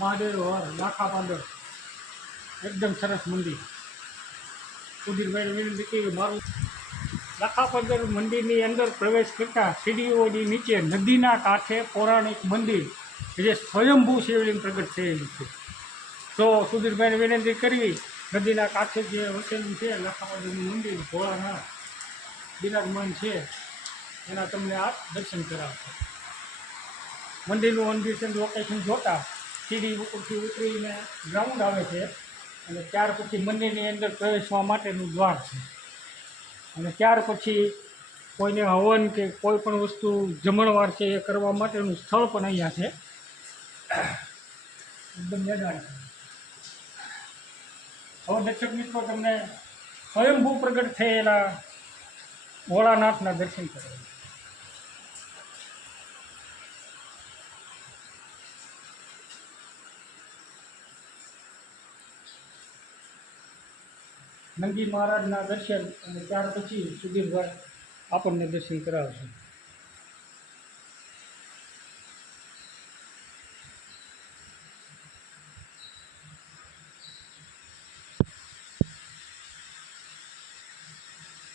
મહાદેવ લાખા પાંદર એકદમ સરસ મંદિર. સુધીરભાઈ વિનંતી કે મારું લાખા પાંદર મંદિરની અંદર પ્રવેશ કરતા સીડીઓની નીચે નદીના કાંઠે પૌરાણિક મંદિર જે સ્વયંભૂ શિવલિંગ પ્રગટ થયેલું છે. તો સુધીરભાઈને વિનંતી કરવી, નદીના કાંઠે જે વસેલું છે લાખા પાંદરનું મંદિર ભોળાનાથ બિરાજમાન છે, એના તમને આ દર્શન કરાવશે. મંદિરનું અનડિશન લોકેશન જોતા સીડી ઉપરથી ઉતરીને ગ્રાઉન્ડ આવે છે અને ત્યાર પછી મંદિરની અંદર પ્રવેશવા માટેનું દ્વાર છે. અને ત્યાર પછી કોઈને હવન કે કોઈ પણ વસ્તુ જમણવાર છે એ કરવા માટેનું સ્થળ પણ અહીંયા છે. એકદમ મેદાન છે. હવે દર્શક મિત્રો તમને સ્વયંભૂ પ્રગટ થયેલા ભોળાનાથના દર્શન કરવા. નંદી મહારાજના દર્શન અને ત્યાર પછી સુધીરભાઈ આપણને દર્શન કરાવશે.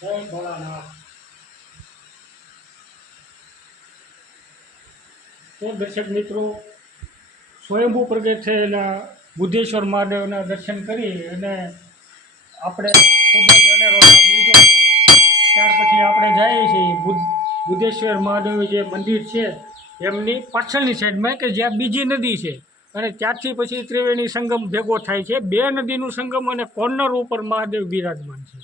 જય ભોળાનાથ. તો દર્શક મિત્રો, સ્વયંભૂ પ્રગટ થયેલા બુદ્ધેશ્વર મહાદેવના દર્શન કરી અને આપણે ખૂબ જ અનેરો લાભ લીધો. ત્યાર પછી આપણે જઈએ છીએ બુદ્ધેશ્વર મહાદેવ જે મંદિર છે એમની પાછળની સાઈડમાં કે જ્યાં બીજી નદી છે અને ત્યારથી પછી ત્રિવેણી સંગમ ભેગો થાય છે. બે નદીનું સંગમ અને કોર્નર ઉપર મહાદેવ બિરાજમાન છે.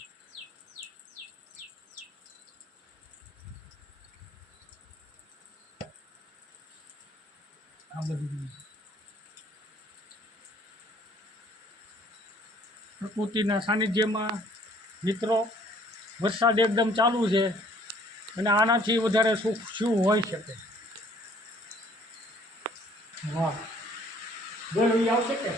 આ બધું પ્રકૃતિના સાનિધ્યમાં મિત્રો વરસાદ એકદમ ચાલુ છે અને આનાથી વધારે સુખ શું હોઈ શકે. વાહ, બોલ આવશે કે